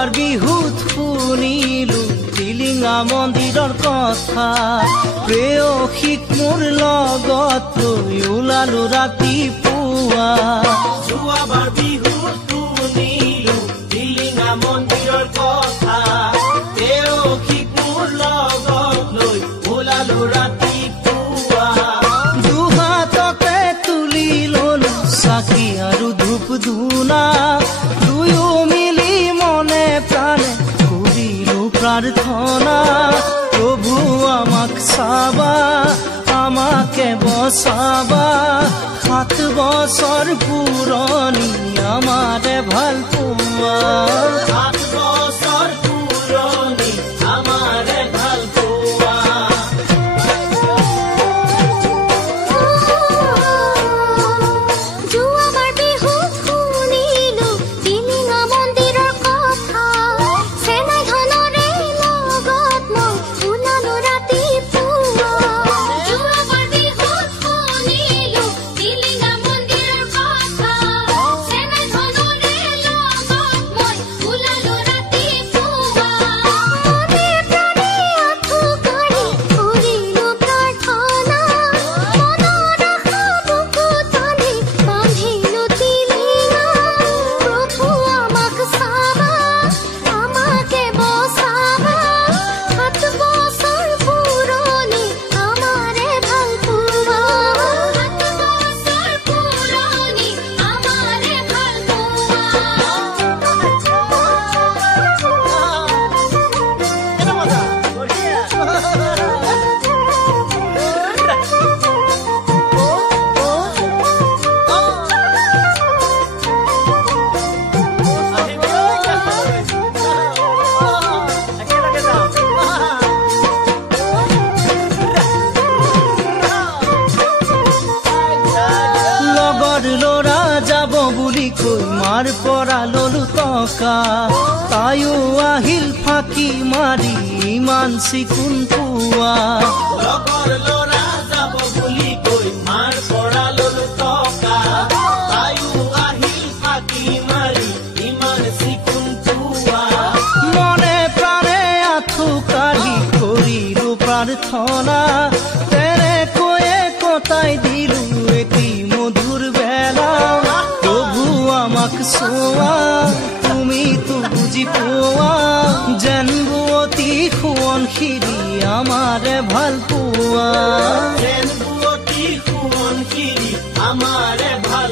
যোৱাবাৰ বিহুত শুনিলো টিলিঙা মন্দিৰৰ কথা প্ৰেয়সীক মোৰ লগত লৈ ওলালো ৰাতিপুৱা যোৱাবাৰ বিহুত শুনিলো টিলিঙা মন্দিৰৰ কথা প্ৰেয়সীক মোৰ লগত লৈ ওলালো ৰাতিপুৱা দুহাততে তুলি ললো চাকি আৰু ধূপ ধূনা দুয়ো মিলি মনে প্ৰাণে কৰিলো প্ৰাৰ্থনা প্ৰভু আমাক চাবা আমাকে বচাবা 7 বছৰ পুৰণি আমাৰে ভাল পোৱা 7 বছৰ পুৰণি আমাৰে ভাল পোৱা যোৱাবাৰ বিহুত শুনিলো টিলিঙা মন্দিৰৰ কথা চেনা ধনৰে লগত মই ওলালো ৰাতিপুৱা যোৱাবাৰ বিহুত শুনিলো টিলিঙা মন্দিৰৰ কথা চেনা ধনৰে লগত মই ওলালো ৰাতিপুৱা মনে প্ৰাণে আঁঠু কাঢ়ি কৰিলো প্ৰাৰ্থনা মনৰ আশা বুকুত আনি বান্ধিলো টিলিঙা প্ৰভু আমাক চাবা আমাকে বচাবা 7 বছৰ পুৰণি আমাৰে ভাল পোৱা 7 বছৰ পুৰণি আমাৰে ভাল লগৰ ল'ৰা যাব বুলি কৈ মাৰ পৰা ললো টকা তাইও আহিল ফাঁকি মাৰি ইমান চিকুণ পোৱা লগৰ ল'ৰা যাব বুলি কৈ মাৰ পৰা ললো টকা তাইও আহিল ফাঁকি মাৰি ইমান চিকুণ পোৱা মনে প্ৰাণে আঁঠু কাঢ়ি কৰিলো প্ৰাৰ্থনা তেনেকৈয়ে কটাই দিলো এটি মধুৰ বেলা প্ৰভু আমাক চোৱা তুমিতো বুজি পোৱা যেন বুৱতী সোৱণশিৰি আমাৰে ভাল পোৱা যেন বুৱতী সোৱণশিৰি আমাৰে ভাল